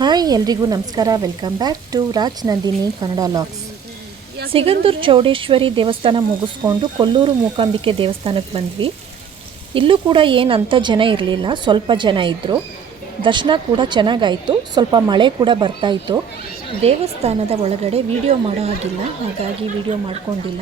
Hi ಎಲ್ರಿಗೂ ನಮಸ್ಕಾರ. Welcome back to Raj Nandini Kannada vlogs. Sigandur Chowdeshwari ದೇವಸ್ಥಾನ ಮುಗಿಸ್ಕೊಂಡು ಕೊಲ್ಲೂರು ಮೂಕಾಂಬಿಕೆ ದೇವಸ್ಥಾನಕ್ಕೆ ಬಂದ್ವಿ. ಇಲ್ಲೂ ಕೂಡ ಏನಂತ ಜನ ಇರಲಿಲ್ಲ, ಸ್ವಲ್ಪ ಜನ ಇದ್ದರು. ದರ್ಶನ ಕೂಡ ಚೆನ್ನಾಗಾಯಿತು. ಸ್ವಲ್ಪ ಮಳೆ ಕೂಡ ಬರ್ತಾಯಿತ್ತು. ದೇವಸ್ಥಾನದ ಒಳಗಡೆ ವಿಡಿಯೋ ಮಾಡೋ ಹಾಗಿಲ್ಲ, ಹಾಗಾಗಿ ವಿಡಿಯೋ ಮಾಡ್ಕೊಂಡಿಲ್ಲ.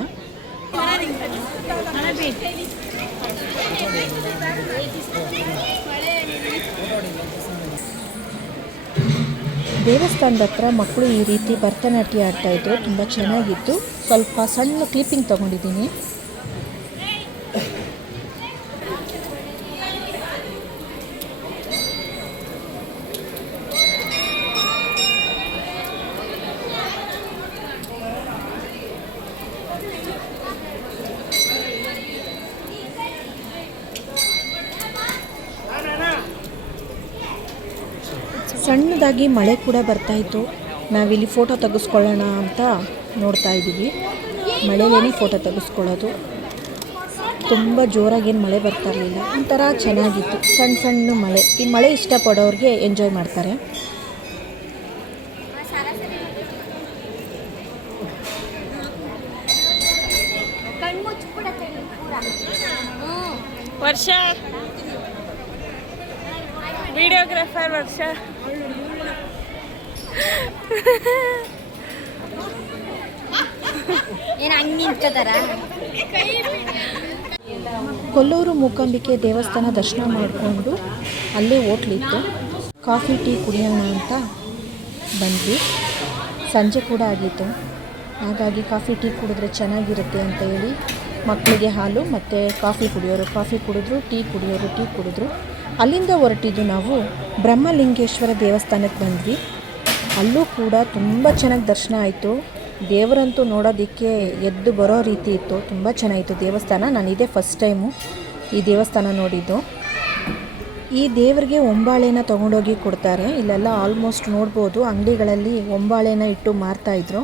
ದೇವಸ್ಥಾನದ ಹತ್ರ ಮಕ್ಕಳು ಈ ರೀತಿ ಭರತನಾಟ್ಯ ಆಡ್ತಾಯಿದ್ರು, ತುಂಬ ಚೆನ್ನಾಗಿತ್ತು. ಸ್ವಲ್ಪ ಸಣ್ಣ ಕ್ಲಿಪ್ಪಿಂಗ್ ತೊಗೊಂಡಿದ್ದೀನಿ. ಸಣ್ಣದಾಗಿ ಮಳೆ ಕೂಡ ಬರ್ತಾಯಿತ್ತು. ನಾವಿಲ್ಲಿ ಫೋಟೋ ತೆಗೆಸ್ಕೊಳ್ಳೋಣ ಅಂತ ನೋಡ್ತಾ ಇದ್ದೀವಿ. ಮಳೆಯಲ್ಲೇ ಫೋಟೋ ತೆಗೆಸ್ಕೊಳ್ಳೋದು. ತುಂಬ ಜೋರಾಗೇನು ಮಳೆ ಬರ್ತಾ ಇರಲಿಲ್ಲ, ಒಂಥರ ಚೆನ್ನಾಗಿತ್ತು. ಸಣ್ಣ ಸಣ್ಣ ಮಳೆ. ಈ ಮಳೆ ಇಷ್ಟಪಡೋರಿಗೆ ಎಂಜಾಯ್ ಮಾಡ್ತಾರೆ. ವರ್ಷ ವಿಡಿಯೋಗ್ರಾಫರ್ ವರ್ಷ ಕೊಲ್ಲೂರು ಮೂಕಾಂಬಿಕೆ ದೇವಸ್ಥಾನ ದರ್ಶನ ಮಾಡಿಕೊಂಡು ಅಲ್ಲೇ ಹೋಟ್ಲಿತ್ತು. ಕಾಫಿ ಟೀ ಕುಡಿಯೋಣ ಅಂತ ಬಂದ್ವಿ. ಸಂಜೆ ಕೂಡ ಆಗಿತ್ತು, ಹಾಗಾಗಿ ಕಾಫಿ ಟೀ ಕುಡಿದ್ರೆ ಚೆನ್ನಾಗಿರುತ್ತೆ ಅಂತ ಹೇಳಿ ಮಕ್ಕಳಿಗೆ ಹಾಲು ಮತ್ತು ಕಾಫಿ ಕುಡಿಯೋರು ಕಾಫಿ ಕುಡಿದ್ರು, ಟೀ ಕುಡಿಯೋರು ಟೀ ಕುಡಿದ್ರು. ಅಲ್ಲಿಂದ ಹೊರಟಿದ್ದು ನಾವು ಬ್ರಹ್ಮಲಿಂಗೇಶ್ವರ ದೇವಸ್ಥಾನಕ್ಕೆ ಬಂದ್ವಿ. ಅಲ್ಲೂ ಕೂಡ ತುಂಬ ಚೆನ್ನಾಗಿ ದರ್ಶನ ಆಯಿತು. ದೇವರಂತೂ ನೋಡೋದಕ್ಕೆ ಎದ್ದು ಬರೋ ರೀತಿ ಇತ್ತು. ತುಂಬ ಚೆನ್ನಾಗಿತ್ತು ದೇವಸ್ಥಾನ. ನಾನು ಇದೇ ಫಸ್ಟ್ ಟೈಮು ಈ ದೇವಸ್ಥಾನ ನೋಡಿದ್ದು. ಈ ದೇವರಿಗೆ ಒಂಬಾಳೆನ ತೊಗೊಂಡೋಗಿ ಕೊಡ್ತಾರೆ. ಇಲ್ಲೆಲ್ಲ ಆಲ್ಮೋಸ್ಟ್ ನೋಡ್ಬೋದು, ಅಂಗಡಿಗಳಲ್ಲಿ ಒಂಬಾಳೆನ ಇಟ್ಟು ಮಾರ್ತಾಯಿದ್ರು.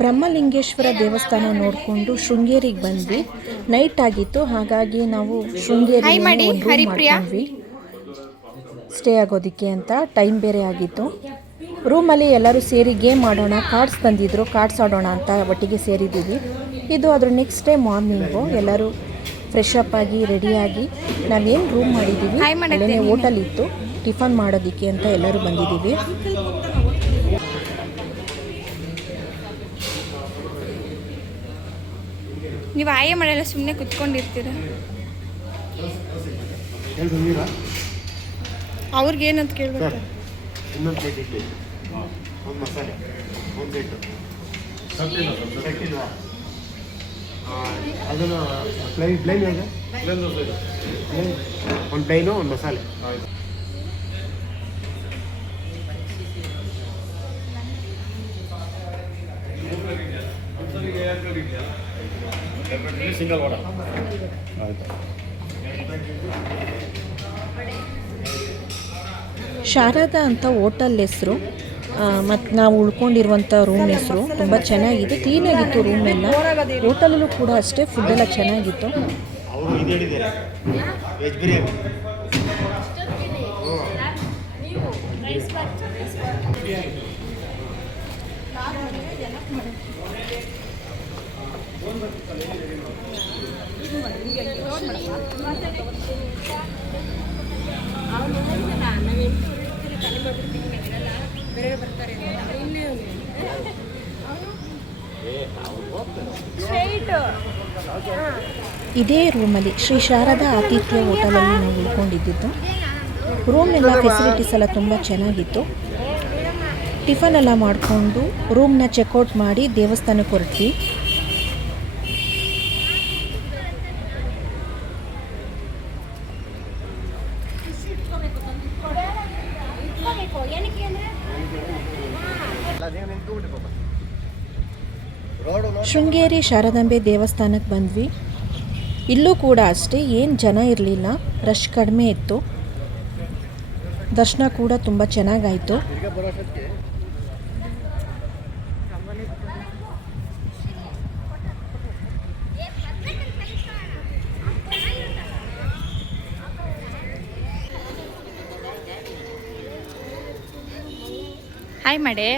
ಬ್ರಹ್ಮಲಿಂಗೇಶ್ವರ ದೇವಸ್ಥಾನ ನೋಡಿಕೊಂಡು ಶೃಂಗೇರಿಗೆ ಬಂದ್ವಿ. ನೈಟ್ ಆಗಿತ್ತು, ಹಾಗಾಗಿ ನಾವು ಶೃಂಗೇರಿ ಮಾಡ್ಕೊಂಡ್ವಿ ಸ್ಟೇ ಆಗೋದಕ್ಕೆ ಅಂತ. ಟೈಮ್ ಬೇರೆ ಆಗಿತ್ತು. ರೂಮಲ್ಲಿ ಎಲ್ಲರೂ ಸೇರಿ ಗೇಮ್ ಆಡೋಣ, ಕಾರ್ಡ್ಸ್ ತಂದಿದ್ರು, ಕಾರ್ಡ್ಸ್ ಆಡೋಣ ಅಂತ ಒಟ್ಟಿಗೆ ಸೇರಿದ್ದೀವಿ. ಇದು ಅದ್ರ ನೆಕ್ಸ್ಟ್ ಡೇ ಮಾರ್ನಿಂಗು ಎಲ್ಲರೂ ಫ್ರೆಶ್ ಅಪ್ ಆಗಿ ರೆಡಿಯಾಗಿ ನಾವೇನು ರೂಮ್ ಮಾಡಿದ್ದೀವಿ ಅಲ್ಲೇ ಹೋಟೆಲ್ ಇತ್ತು, ಟಿಫನ್ ಮಾಡೋದಕ್ಕೆ ಅಂತ ಎಲ್ಲರೂ ಬಂದಿದ್ದೀವಿ. ನೀವು ಆಯ ಮಾಡಲ್ಲ, ಸುಮ್ಮನೆ ಕುತ್ಕೊಂಡಿರ್ತೀರ. ಅವ್ರಿಗೆ ಏನಂತ ಕೇಳ್ಬೇಕು. ಇನ್ನೊಂದು ಪ್ಲೇಟ್ ಇಡ್ಲಿ, ಒಂದು ಮಸಾಲೆ, ಒಂದು ಪ್ಲೇಟು ಅದನ್ನು ಪ್ಲೈನ್ ಹೇಗೆ ಒಂದು ಪ್ಲೈನು ಒಂದು ಮಸಾಲೆ. ಸಿಂಗಲ್ ವಾಟರ್ ಆಯಿತು. ಶಾರದಾ ಅಂತ ಹೋಟೆಲ್ ಹೆಸರು, ಮತ್ತು ನಾವು ಉಳ್ಕೊಂಡಿರುವಂಥ ರೂಮ್ ಹೆಸರು. ತುಂಬ ಚೆನ್ನಾಗಿದೆ, ಕ್ಲೀನಾಗಿತ್ತು ರೂಮ್ ಎಲ್ಲ. ಹೋಟೆಲಲ್ಲೂ ಕೂಡ ಅಷ್ಟೇ, ಫುಡ್ಡೆಲ್ಲ ಚೆನ್ನಾಗಿತ್ತು. ಅವರು ಇದು ಹೇಳಿದ್ದಾರೆ, ವೆಜ್ ಬಿರಿಯಾನಿ. ಇದೇ ರೂಮಲ್ಲಿ ಶ್ರೀ ಶಾರದಾ ಆತಿಥ್ಯ ಹೋಟೆಲಲ್ಲಿ ನಾವು ಉಳ್ಕೊಂಡಿದ್ದು. ರೂಮ್ ಎಲ್ಲ ಫೆಸಿಲಿಟೀಸ್ ಎಲ್ಲ ತುಂಬ ಚೆನ್ನಾಗಿತ್ತು. ಟಿಫನ್ ಎಲ್ಲ ಮಾಡಿಕೊಂಡು ರೂಮ್ನ ಚೆಕ್ಔಟ್ ಮಾಡಿ ದೇವಸ್ಥಾನಕ್ಕೆ ಹೊರಟ್ವಿ. ಶೃಂಗೇರಿ ಶಾರದಾಂಬೆ ದೇವಸ್ಥಾನಕ್ಕೆ ಬಂದ್ವಿ. ಇಲ್ಲೂ ಕೂಡ ಅಷ್ಟೇ, ಏನು ಜನ ಇರಲಿಲ್ಲ, ರಶ್ ಕಡಿಮೆ ಇತ್ತು. ದರ್ಶನ ಕೂಡ ತುಂಬ ಚೆನ್ನಾಗಾಯಿತು. ಹಾಯ್ ಮಾಡಿ.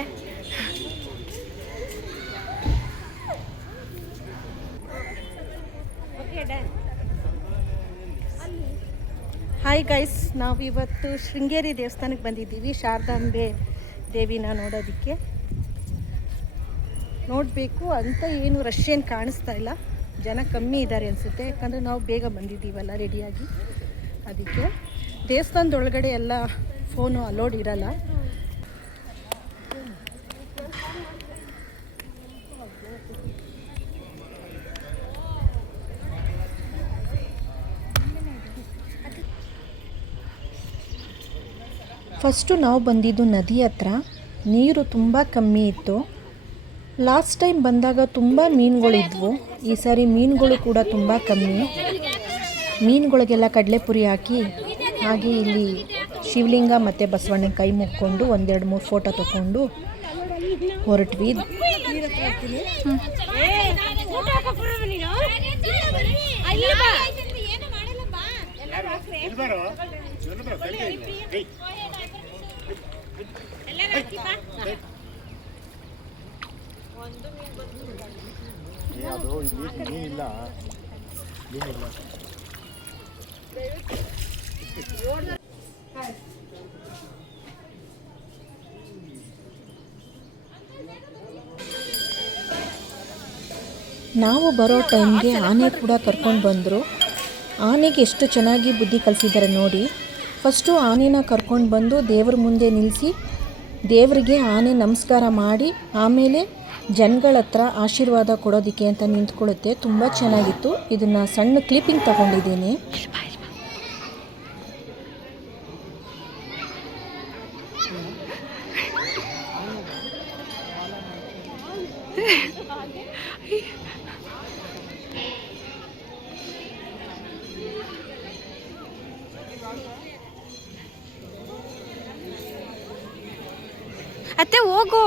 ಹಾಯ್ ಗೈಸ್, ನಾವು ಇವತ್ತು ಶೃಂಗೇರಿ ದೇವಸ್ಥಾನಕ್ಕೆ ಬಂದಿದ್ದೀವಿ ಶಾರದಾಂಬೆ ದೇವಿನ ನೋಡೋದಕ್ಕೆ. ನೋಡಬೇಕು ಅಂತ ಏನು ರಶ್ ಏನು ಕಾಣಿಸ್ತಾ ಇಲ್ಲ, ಜನ ಕಮ್ಮಿ ಇದ್ದಾರೆ ಅನಿಸುತ್ತೆ, ಯಾಕಂದರೆ ನಾವು ಬೇಗ ಬಂದಿದ್ದೀವಲ್ಲ ರೆಡಿಯಾಗಿ. ಅದಕ್ಕೆ ದೇವಸ್ಥಾನದೊಳಗಡೆ ಎಲ್ಲ ಫೋನು ಅಲೋಡ್ ಇರಲ್ಲ. ಫಸ್ಟು ನಾವು ಬಂದಿದ್ದು ನದಿ ಹತ್ರ. ನೀರು ತುಂಬ ಕಮ್ಮಿ ಇತ್ತು. ಲಾಸ್ಟ್ ಟೈಮ್ ಬಂದಾಗ ತುಂಬ ಮೀನುಗಳಿದ್ವು. ಈ ಸಾರಿ ಮೀನುಗಳು ಕೂಡ ತುಂಬ ಕಮ್ಮಿ. ಮೀನುಗಳಿಗೆಲ್ಲ ಕಡಲೆಪುರಿ ಹಾಕಿ, ಹಾಗೆ ಇಲ್ಲಿ ಶಿವಲಿಂಗ ಮತ್ತು ಬಸವಣ್ಣನ ಕೈ ಮುಕ್ಕೊಂಡು 1-2-3 ಫೋಟೋ ತಗೊಂಡು ಹೊರಟ್ವಿ. ನಾವು ಬರೋ ಟೈಮ್ಗೆ ಆನೆ ಕೂಡ ಕರ್ಕೊಂಡು ಬಂದರು. ಆನೆಗೆ ಎಷ್ಟು ಚೆನ್ನಾಗಿ ಬುದ್ಧಿ ಕಲಿಸಿದ್ದಾರೆ ನೋಡಿ. ಫಸ್ಟು ಆನೆನ ಕರ್ಕೊಂಡು ಬಂದು ದೇವ್ರ ಮುಂದೆ ನಿಲ್ಲಿಸಿ ದೇವರಿಗೆ ಆನೆ ನಮಸ್ಕಾರ ಮಾಡಿ ಆಮೇಲೆ ಜನಗಳ ಹತ್ರ ಆಶೀರ್ವಾದ ಕೊಡೋದಕ್ಕೆ ಅಂತ ನಿಂತ್ಕೊಳ್ಳುತ್ತೆ. ತುಂಬ ಚೆನ್ನಾಗಿತ್ತು. ಇದನ್ನು ಸಣ್ಣ ಕ್ಲಿಪ್ಪಿಂಗ್ ತಗೊಂಡಿದ್ದೀನಿ. ಅತ್ತೆ ಹೋಗು.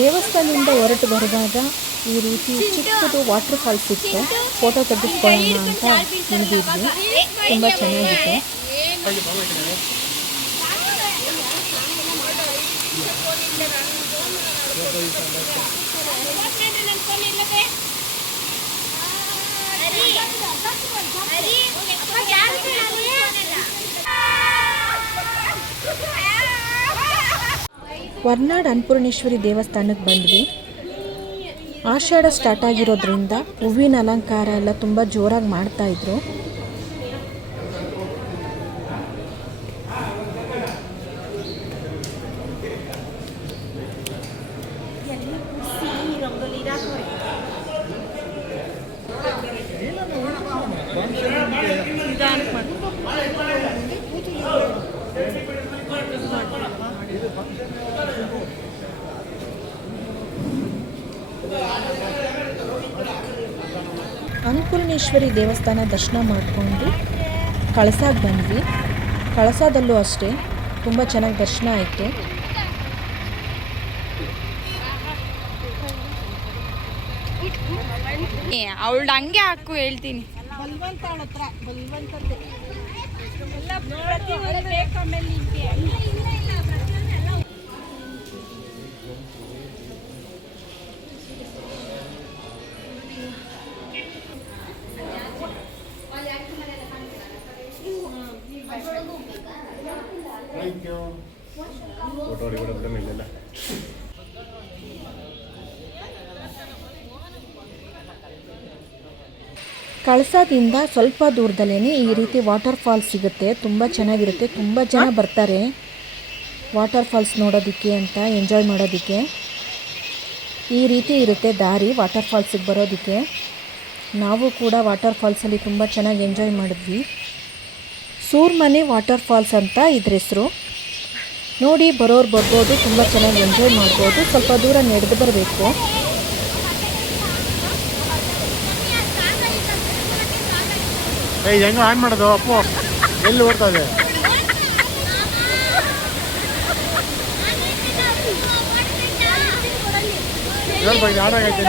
ದೇವಸ್ಥಾನದಿಂದ ಹೊರಟು ಬರುವಾಗ ಈ ರೀತಿ ಚಿಕ್ಕದು ವಾಟರ್ ಫಾಲ್ಸ್ ಇತ್ತು. ಫೋಟೋ ತೆಗೆದುಕೊಳ್ಳೋಣ ಅಂತ ಇಳಿದಿದ್ವಿ. ತುಂಬ ಚೆನ್ನಾಗಿತ್ತು. ಹೊರನಾಡು ಅನ್ನಪೂರ್ಣೇಶ್ವರಿ ದೇವಸ್ಥಾನಕ್ಕೆ ಬಂದ್ವಿ. ಆಷಾಢ ಸ್ಟಾರ್ಟ್ ಆಗಿರೋದ್ರಿಂದ ಹೂವಿನ ಅಲಂಕಾರ ಎಲ್ಲ ತುಂಬ ಜೋರಾಗಿ ಮಾಡ್ತಾಯಿದ್ರು. ಅನ್ನಪೂರ್ಣೇಶ್ವರಿ ದೇವಸ್ಥಾನ ದರ್ಶನ ಮಾಡಿಕೊಂಡು ಕಳಸಾಗೆ ಬಂದ್ವಿ. ಕಳಸಾದಲ್ಲೂ ಅಷ್ಟೇ ತುಂಬ ಚೆನ್ನಾಗಿ ದರ್ಶನ ಆಯಿತು. ಅವಳು ಹಂಗೆ ಹಾಕು ಹೇಳ್ತೀನಿ. Thank you. ಫೋಟೋ ಹೊಡಿಬಿಡೋದ್ರೆ ಮೇಲೆಲ್ಲ. ಕಳಸದಿಂದ ಸ್ವಲ್ಪ ದೂರದಲ್ಲೇ ಈ ರೀತಿ ವಾಟರ್ ಫಾಲ್ಸ್ ಸಿಗುತ್ತೆ. ತುಂಬ ಚೆನ್ನಾಗಿರುತ್ತೆ. ತುಂಬ ಜನ ಬರ್ತಾರೆ ವಾಟರ್ ಫಾಲ್ಸ್ ನೋಡೋದಕ್ಕೆ ಅಂತ, ಎಂಜಾಯ್ ಮಾಡೋದಕ್ಕೆ. ಈ ರೀತಿ ಇರುತ್ತೆ ದಾರಿ ವಾಟರ್ ಫಾಲ್ಸಿಗೆ ಬರೋದಕ್ಕೆ. ನಾವು ಕೂಡ ವಾಟರ್ ಫಾಲ್ಸಲ್ಲಿ ತುಂಬ ಚೆನ್ನಾಗಿ ಎಂಜಾಯ್ ಮಾಡಿದ್ವಿ. ಸೂರ್ಮನೆ ವಾಟರ್ ಫಾಲ್ಸ್ ಅಂತ ಇದ್ರ ಹೆಸರು. ನೋಡಿ, ಬರೋರು ಬರ್ಬೋದು, ತುಂಬ ಚೆನ್ನಾಗಿ ಎಂಜಾಯ್ ಮಾಡ್ಬೋದು. ಸ್ವಲ್ಪ ದೂರ ನಡೆದು ಬರಬೇಕು. ಹೆಂಗ ಆನ್ ಮಾಡೋದು ಅಪ್ಪು? ಎಲ್ಲಿ ಓಡ್ತಾ ಇದೆ? ನೋಡ್ಬೋದು, ಆನ್ ಆಗೈತೆ.